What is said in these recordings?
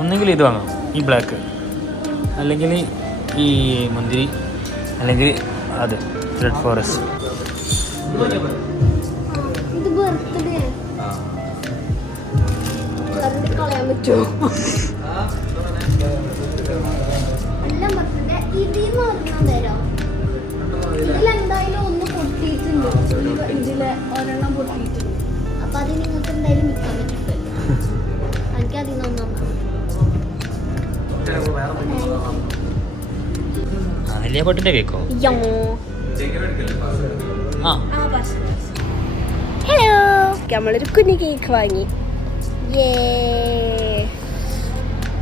ഒന്നെങ്കിൽ ഇത് വാങ്ങാം, ഈ ബ്ലാക്ക്, അല്ലെങ്കിൽ ഈ മുന്തിരി, അല്ലെങ്കിൽ അത് റെഡ് ഫോറസ്റ്റ്. കളയാൻ പറ്റുമോ? എല്ലാം ബർത്ത്ഡേ. ഇതിന്ന് ഒരെണ്ണം തരാം. ഇതിലെന്തായാലും ഒന്ന് പൊട്ടിയിട്ടുണ്ട്, ഇതില് ഒരെണ്ണം പൊട്ടിയിട്ടുണ്ട്. അപ്പൊ അത് നിങ്ങൾക്ക് എന്തായാലും വിൽക്കാൻ പറ്റില്ല. എനിക്ക് അതിനൊന്നും അലിയ പൊട്ടിന്റെ കേക്കോ? ഹലോ, നമ്മളൊരു കുഞ്ഞു കേക്ക് വാങ്ങി.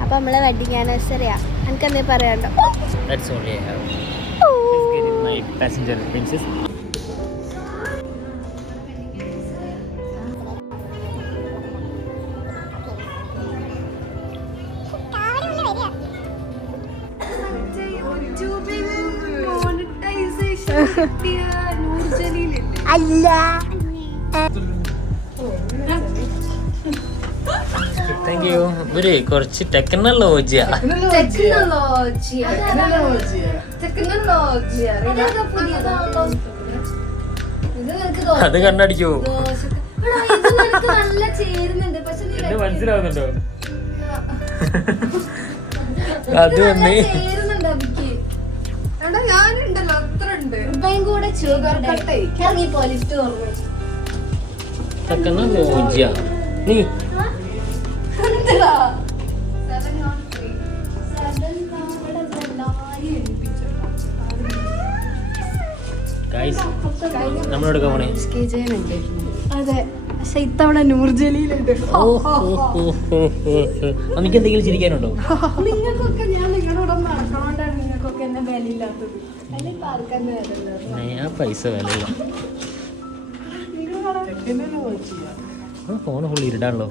അപ്പൊ നമ്മളെ വെഡിങ് ആനിവേഴ്സറിയാ. എനിക്ക് എന്തേ പറയാണ്ടോ? That's only I have. Let's get in my passenger princess. അല്ല, താങ്ക് യു. ഇവര് കുറച്ച് ടെക്നോളജിയാ. അത് കണ്ടടിക്കോ? നല്ല ചേരുന്നുണ്ട്. എന്നെ മനസ്സിലാവുന്നുണ്ടോ? അത് വന്നേ ഞാനുണ്ടല്ലോ, അത്ര ഉണ്ട്. ഇപ്പം കൂടെ ഇറങ്ങിപ്പോ ലിഫ്റ്റ് തുറന്നു. ടെക്നോളജിയാ നീ. നമ്മളോട് പോണേ. അതെ, പക്ഷെ ഇത്തവണ നൂർജലിയിലുണ്ട്. നമുക്ക് എന്തെങ്കിലും ചിരിക്കാനുണ്ടോ? നിങ്ങൾക്കൊക്കെ ഞാൻ നിങ്ങളോട് നടക്കണോണ്ടാണ് നിങ്ങൾക്കൊക്കെ എന്നെ വിലയില്ലാത്തത്. അല്ലെങ്കിൽ ആർക്കാൻ വിലയില്ല. ഞാൻ പൈസ വിലയില്ല. ഫോണ് ഫുൾ ഇരുടാണല്ലോ.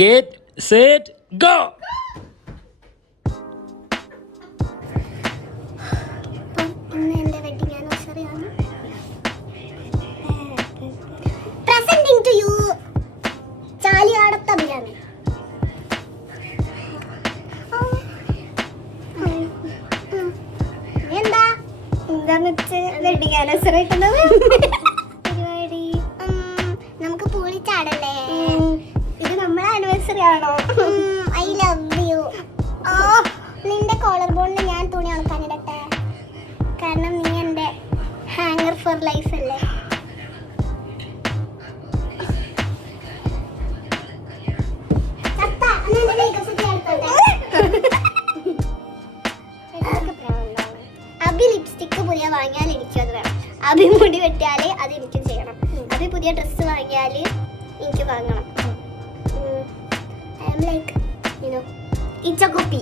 Get set go. ഇന്ന് എന്റെ വെഡിങ് ആനിവേഴ്സറിയാണ്. പ്രസന്റിംഗ് ടു യു ചാലിയാടത്തമ്പിയാണ്. എന്താന്ന് വെച്ച് വെഡിങ് ആനിവേഴ്സറി ആയിട്ടുള്ളത് പരിപാടി. നമുക്ക് പൂളി ചാടല്ലേ? ഇത് നമ്മളെ ആനിവേഴ്സറി ആണോ? I love you. നിന്റെ കോളർ ബോണിൽ ഞാൻ തുണി ഉണക്കാനിടട്ടെ? കാരണം നീ എൻ്റെ ഹാങ്ങർ ഫോർ ലൈഫ് അല്ലേ? അബി ലിപ്സ്റ്റിക്ക് പുതിയ വാങ്ങിയാൽ എനിക്കും അത് വേണം. അബി മുടി വെട്ടിയാൽ അത് എനിക്കും ചെയ്യണം. അബി പുതിയ ഡ്രസ്സ് വാങ്ങിയാൽ എനിക്ക് വാങ്ങണം. I am like you know it's a copy.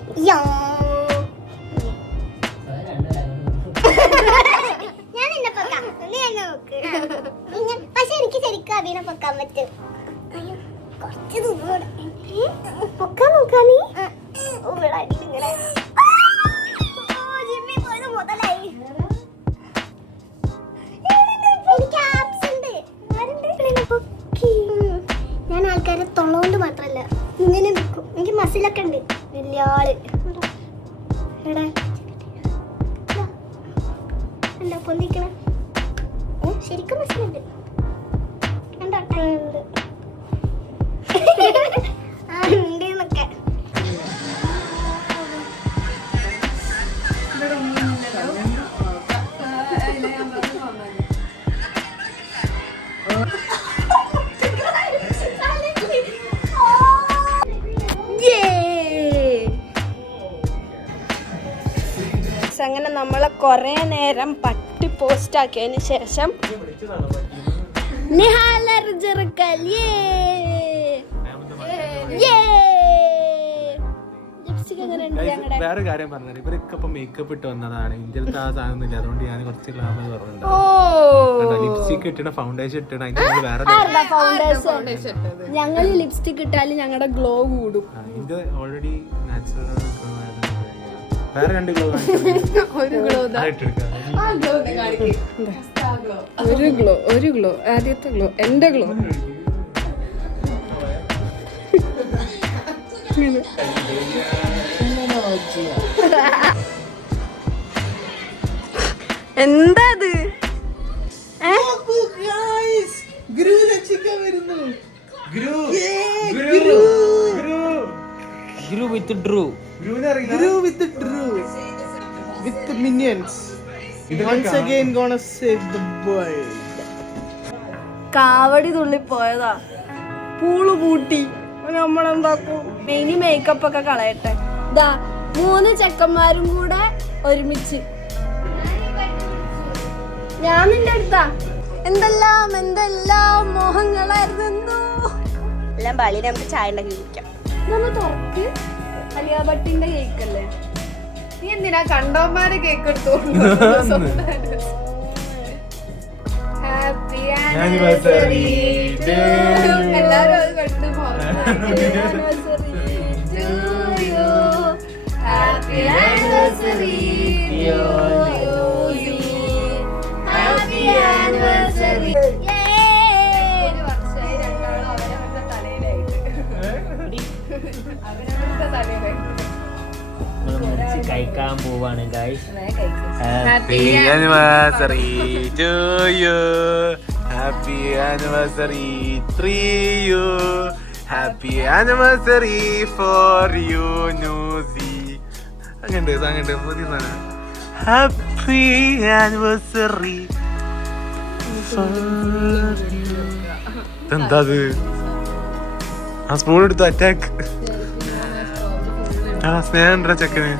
ഞാൻ നിന്നെ പൊക്കാം, നീ എന്നെ നോക്ക്. പക്ഷെ എനിക്ക് ശരിക്കും അബീനെ പൊക്കാൻ പറ്റും. കുറച്ച് ദൂരം പൊക്കാൻ നോക്കാ നീ. ഇങ്ങനെ മുതലായി. ഞാൻ ആൾക്കാരെ തൊള്ളോണ്ട് മാത്രല്ല ഇങ്ങനെ നിൽക്കും. എനിക്ക് മസിലൊക്കെ ഉണ്ട്. വലിയ ആള് എടാ എന്താ പൊന്തിക്കണ? ശരിക്കും മസിലുണ്ട്. ഉണ്ട് എന്നൊക്കെ. അങ്ങനെ നമ്മളെ കുറേ നേരം പട്ടി പോസ്റ്റ് ആക്കിയതിന് ശേഷം വേറെ കാര്യം പറഞ്ഞാൽ ഇവരൊക്കെ ഇപ്പൊ മേക്കപ്പ് ഇട്ട് വന്നതാണ്. ഇന്ത്യയിലത്തെ ആ സാധനം ഇല്ല, അതുകൊണ്ട് ഞാൻ കുറച്ച് ഗ്ലാമർ പറഞ്ഞിട്ടുണ്ട്. ലിപ്സ്റ്റിക് ഇട്ടിട്ട് ഫൗണ്ടേഷൻ ഇട്ടിട്ട് അതിന്റെ വേറെ ഞങ്ങൾ ലിപ്സ്റ്റിക് ഇട്ടാലും ഞങ്ങളുടെ ഗ്ലോ കൂടും. ഇത് ഓൾറെഡി നാച്ചുറൽ. വേറെ രണ്ട് ഗ്ലോ ഒരു ഗ്ലോ ആദ്യത്തെ ഗ്ലോ എന്റെ ഗ്ലോ. എന്താ അത്? കാവടി തുള്ളി പോയതാ, പൂള് പൂട്ടി. നമ്മളെന്താക്കും? മെയിനി മേക്കപ്പ് ഒക്കെ കളയട്ടെ. ഇതാ 3 ചെക്കന്മാരും കൂടെ ഒരുമിച്ച്. ഞാൻ നിന്റെ അടുത്താ. എന്തെല്ലാം മോഹങ്ങളായിരുന്നു. എല്ലാം ബാലിനെ നമുക്ക് ചായ ഉണ്ടാക്കി കുടിക്കാം. നമ്മ തുറക്ക്. അലിയ ഭട്ടിന്റെ കേക്കല്ലേ? നീ എന്തിനാ കണ്ടോമാരെ കേക്ക് എടുത്തോണ്ട്? Happy anniversary. എല്ലാരും അത് കണ്ടു. Happy anniversary. Happy anniversary. ഒരു വർഷമായി രണ്ടാളും അവരവരുടെ തലയിലായിട്ട്. അവരവരുടെ തലയിലായിട്ട് കഴിക്കാൻ പോവാണ് guys. Happy anniversary to you. Happy anniversary 3 happy anniversary for you ന്യൂസി. അങ്ങണ്ട് പുതിയ സാധനം. Happy anniversary. എന്താ അത്? ആ സ്പൂൺ എടുത്തു. അറ്റാക്ക്. ആ സ്നേഹം ചെക്കന്.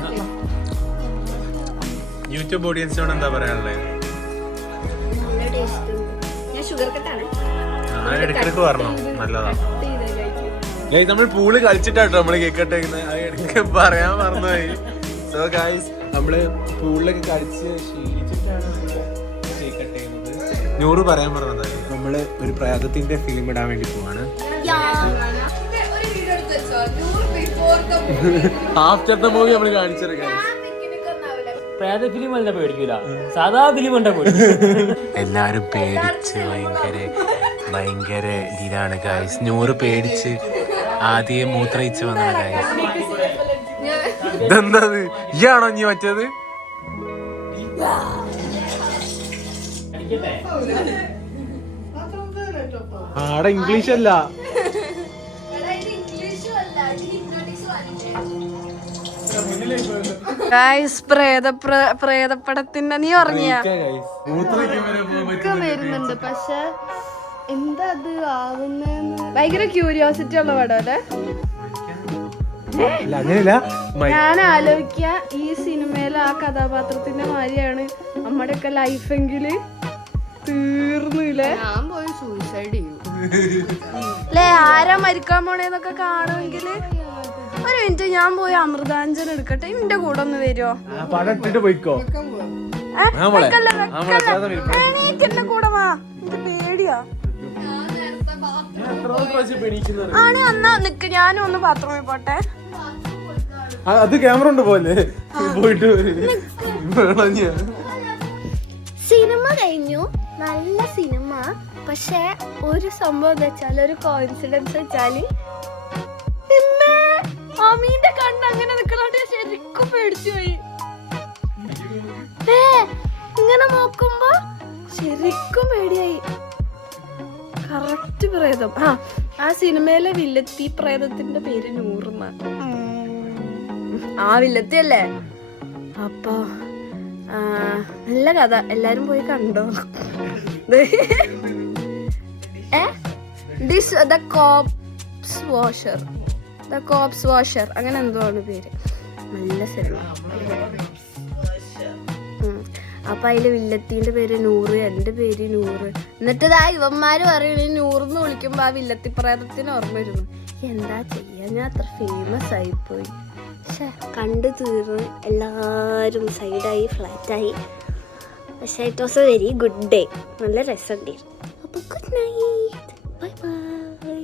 യൂട്യൂബ് ഓഡിയൻസിനോട് എന്താ പറയാനുള്ളത്? ഞാൻ ഷുഗർ കട്ടാണ്. ഇടയ്ക്കിടയ്ക്ക് പറഞ്ഞോ, നല്ലതാ. നമ്മൾ പൂള് കളിച്ചിട്ടാട്ടോ നമ്മള് കേക്കട്ടെ. അത് ഇടയ്ക്ക് പറയാൻ മറന്നുപോയി. സോ ഗൈസ്, നമ്മള് പൂളിലൊക്കെ കളിച്ച് ശീലിച്ചിട്ടാണ് കേക്കട്ടെ. 100 പറയാൻ പറഞ്ഞത്. നമ്മള് ഒരു പ്രേതത്തിന്റെ ഫിലിം ഇടാൻ വേണ്ടി പോവാണ്. ആഫ്റ്റർ ദ മൂവി നമ്മള് കാണിച്ചെടുക്കാം. പ്രേത ഫിലിം അല്ല, പേടിക്കൂല. സാധാ ഫിലിം കണ്ടാ പേടി. എല്ലാരും പേടിച്ച് ഭയങ്കര ഇതിലാണ് ഗൈസ്. 100 പേടിച്ച് ആദ്യം മൂത്രയിച്ച് വന്നത് ഗൈസ്. ഇതെന്താ? ഇയാണോ നീ മറ്റേത്? ആടെ ഇംഗ്ലീഷ് അല്ല. പ്രേതപ്പടത്തിന്റെ നീ പറഞ്ഞ വരുന്നുണ്ട്. പക്ഷെ എന്താ അത് ആവുന്ന? ഭയങ്കര ക്യൂരിയോസിറ്റി ഉള്ള പടം അല്ലേ? ഞാൻ ആലോചിക്ക ഈ സിനിമയിലെ ആ കഥാപാത്രത്തിന്റെ മാതിരിയാണ് നമ്മുടെ ഒക്കെ ലൈഫെങ്കില് തീർന്നില്ലേ? ഞാൻ പോയി സൂയിസൈഡ് ചെയ്യും അല്ലേ? ആരാ മരിക്കാൻ പോണേന്നൊക്കെ കാണുമെങ്കില് ഒരു മിനിറ്റ് ഞാൻ പോയി അമൃതാഞ്ജൻ എടുക്കട്ടെ. എന്റെ കൂടെ ഒന്ന് വരുമോ? എന്റെ കൂടെ വാ. ഇത് പേടിയാ. ആണ് എന്നാ നിക്ക്, ഞാനും ഒന്ന് ബാത്റൂമിൽ പോട്ടെ. അത് ക്യാമറ ഉണ്ട് പോലെ പോയിട്ട്. സിനിമ കഴിഞ്ഞു, നല്ല സിനിമ. പക്ഷെ ഒരു സംഭവം എന്താ വെച്ചാൽ, ഒരു കോയിൻസിഡൻസ് വെച്ചാല് അമീന്റെ കണ്ണ് അങ്ങനെ നിക്കണോണ്ട് ശരിക്കും പേടിച്ചു പോയി. ഇങ്ങനെ നോക്കുമ്പോ ശരിക്കും പേടിയായി. കറക്റ്റ് പ്രേതം. ആ സിനിമയിലെ വില്ലത്തി പ്രേതത്തിന്റെ പേര് നൂറുന്ന. ആ വില്ലത്തി അല്ലേ? അപ്പൊ നല്ല കഥ, എല്ലാരും പോയി കണ്ടോ. ദ കോപ്സ് വാഷർ അങ്ങനെ എന്തോ ആണ് പേര്. നല്ല സിനിമ. അപ്പൊ അതില് വില്ലത്തിന്റെ പേര് 100, എന്റെ പേര് 100. എന്നിട്ട് ഇവന്മാര് പറയുന്നത് 100 വിളിക്കുമ്പോ ആ വില്ലത്തി പ്രേതത്തിന് ഓർമ്മ വരുന്നു. എന്താ ചെയ്യാ, ഞാൻ അത്ര ഫേമസ് ആയിപ്പോയി. പക്ഷെ കണ്ടു തീർന്ന് എല്ലാരും സൈഡായി, ഫ്ലാറ്റായി. പക്ഷെ it was A very good day. നല്ല രസമുണ്ടായിരുന്നു. അപ്പൊ ഗുഡ് നൈറ്റ്, ബൈ ബൈ.